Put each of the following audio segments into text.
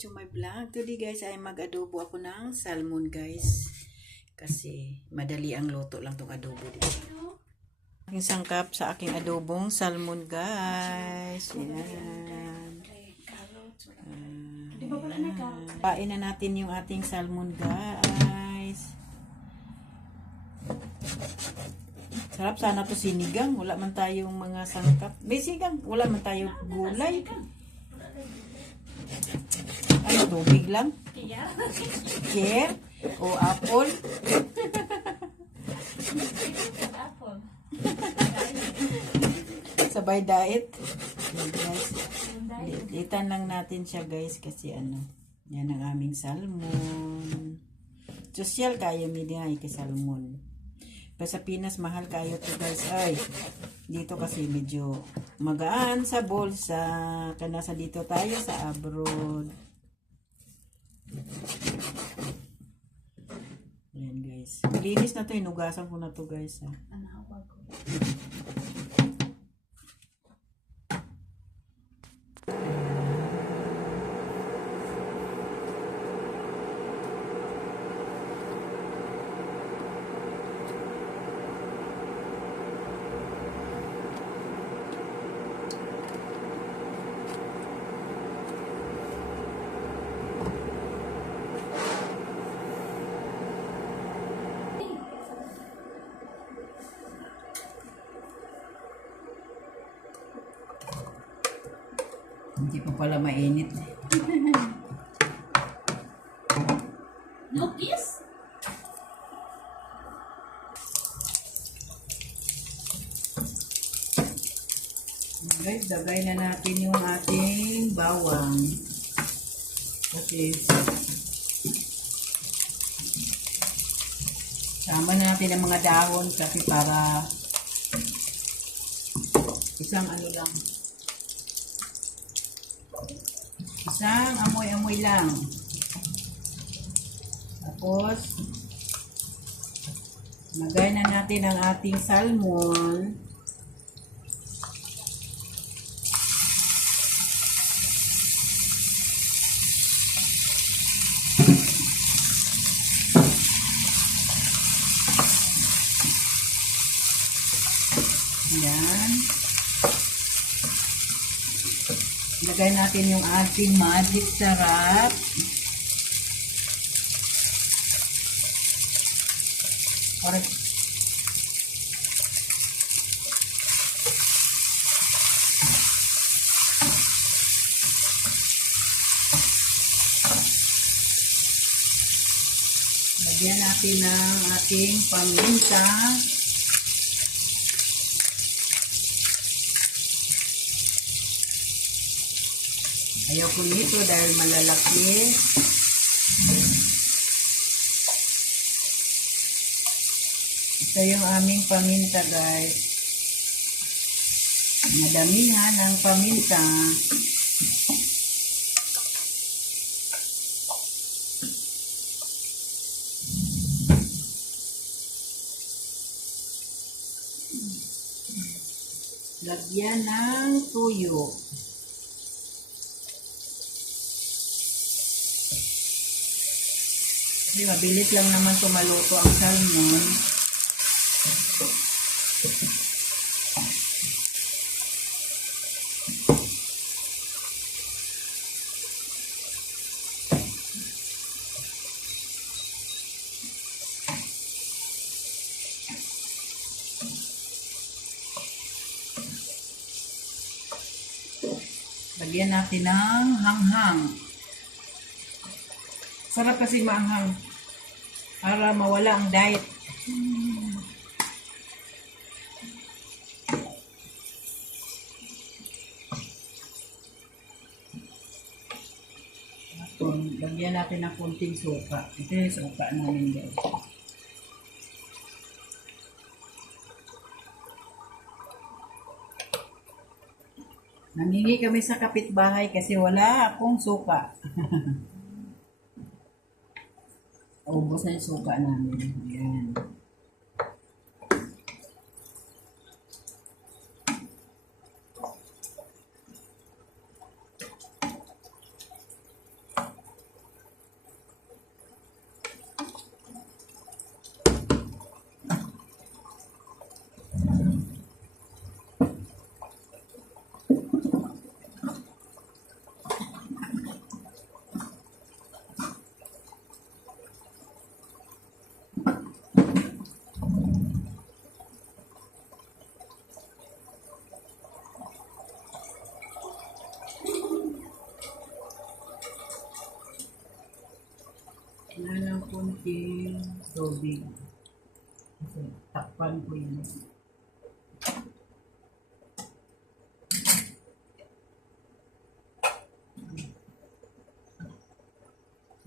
to my vlog. Today guys ay mag-adobo ako ng salmon guys. Kasi madali ang luto lang tong adobo dito. Aking sangkap sa aking adobong salmon guys. Yan. Pain na natin yung ating salmon guys. Sarap sana to sinigang. Wala man tayong mga sangkap. May sigang. Wala man tayong gulay. Ay, tubig lang. Pear o apple. Sabay diet. Guys, litan lang natin siya guys kasi ano, yan ang aming salmon. Social kayo midhay kay salmon. Pa sa Pinas mahal kayo to guys. Ay, dito kasi medyo magaan sa bulsa. Kaya nasa dito tayo sa abroad. Ayan guys. Linis na to. Inugasan ko na to guys. Ha? Hindi pa pala mainit. No kiss? Guys, dagay na natin yung ating bawang. Kasi sama na natin ang mga dahon kasi para isang ano lang. Isang amoy-amoy lang. Tapos, lagay na natin ang ating salmon. Yan. Lagay natin yung ating magic sarap. Alright. Lagyan natin ng ating paminta. Ayaw ko nito dahil malalaki. Ito yung aming paminta guys. Madamihan ang paminta. Lagyan ng tuyo. Kasi mabilis lang naman tumaluto ang salmon. Lagyan natin ng hanghang. Sarap kasi maanghang. Para mawala ang diet. Lagyan natin ng konting suka. Ito yung suka namin guys. Nangingi kami sa kapitbahay kasi wala akong suka. Ubos na yung suka namin. Ayan. konting tubig. Kasi takpan ko yun.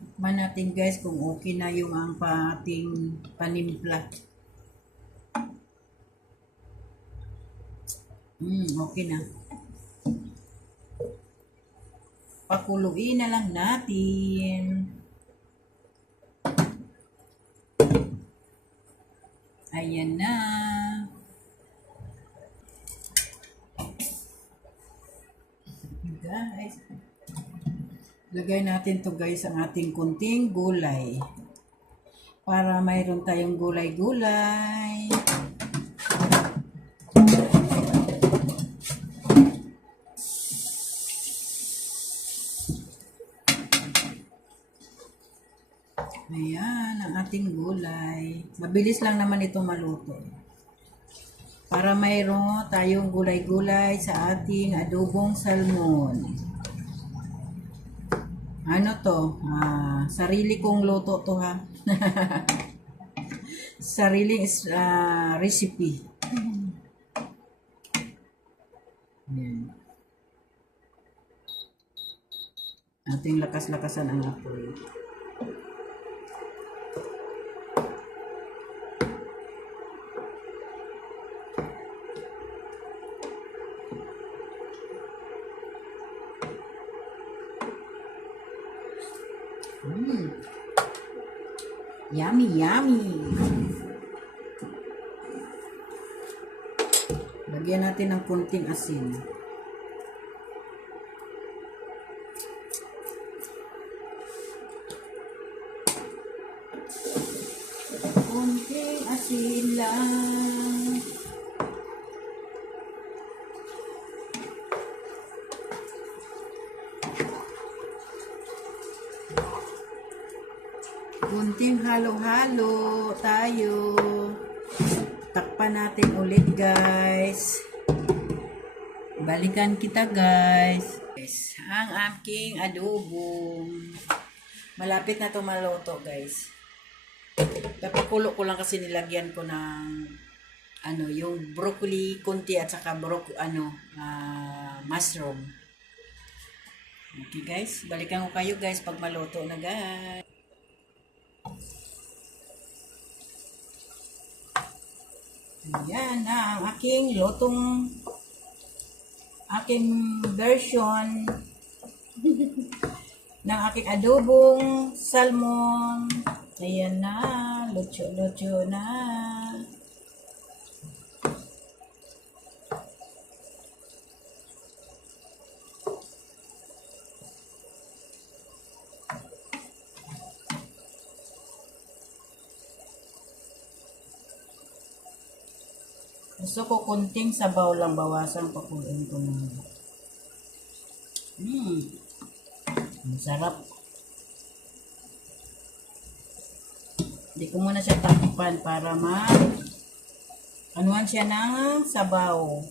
Tikman natin guys kung okay na yung ang ating panimpla. Okay na. Pakuluin na lang natin. Ayan na. Guys. Lagay natin to guys ang ating kunting gulay. Para mayroon tayong gulay-gulay. Ayan, ang ating gulay. Mabilis lang naman ito maluto. Para mayroon tayong gulay-gulay sa ating adobong salmon. Ano to? Sarili kong luto to ha. Sariling recipe. Ayan. Ating lakas-lakasan ang apoy. Yummy, yummy. Lagyan natin ng konting asin. Konting asin lang. Kunting halo-halo tayo. Takpan natin ulit guys. Balikan kita guys. Ang aking adobo. Malapit na ito maluto guys. Papakulo ko lang kasi nilagyan ko ng yung broccoli kunti at saka mushroom. Okay guys, balikan ko kayo guys pag maluto na guys. Ayan na ang aking version ng aking adobong salmon. Ayan na, lucho-lucho na. Gusto ko kunting sabaw lang, bawasan pakuloyin ko na. Ang sarap. Hindi ko muna siya takpan para anuhan siya ng sabaw.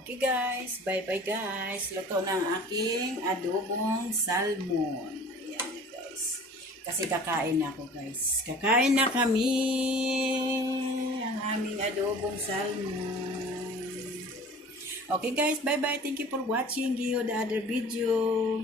Okay guys, bye-bye guys. Luto ng aking adobong salmon. Ayan guys. Kasi kakain na ako guys. Kakain na kami ang aming adobong salmon. Okay guys, bye-bye. Thank you for watching. Give you the other video.